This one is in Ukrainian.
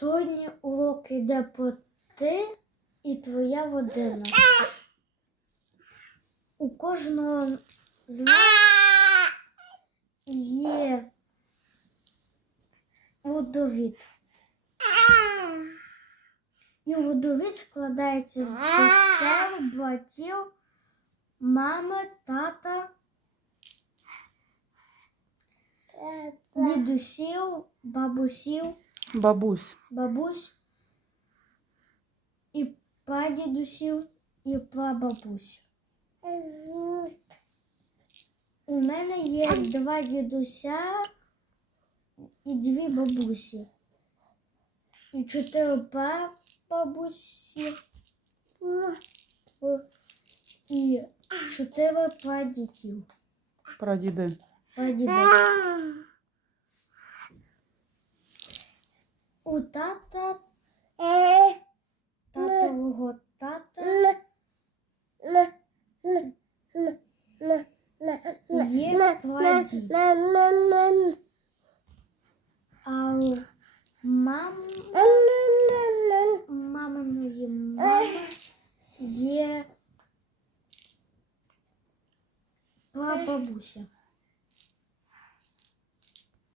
Сьогодні урок йде про ти і твоя родина. У кожного з нас є родовід. І родовід складається з сестер, братів, мами, тата, дідусів, бабусів, Бабусь. бабусь і прадідусів і прабабусь. У мене є два дідуся і дві бабусі. І чотири прабабусі. І чотири прадідів. Прадіди. Прадіди. У тата татового тата є прадід. А у мам, маминої мами є прабабуся.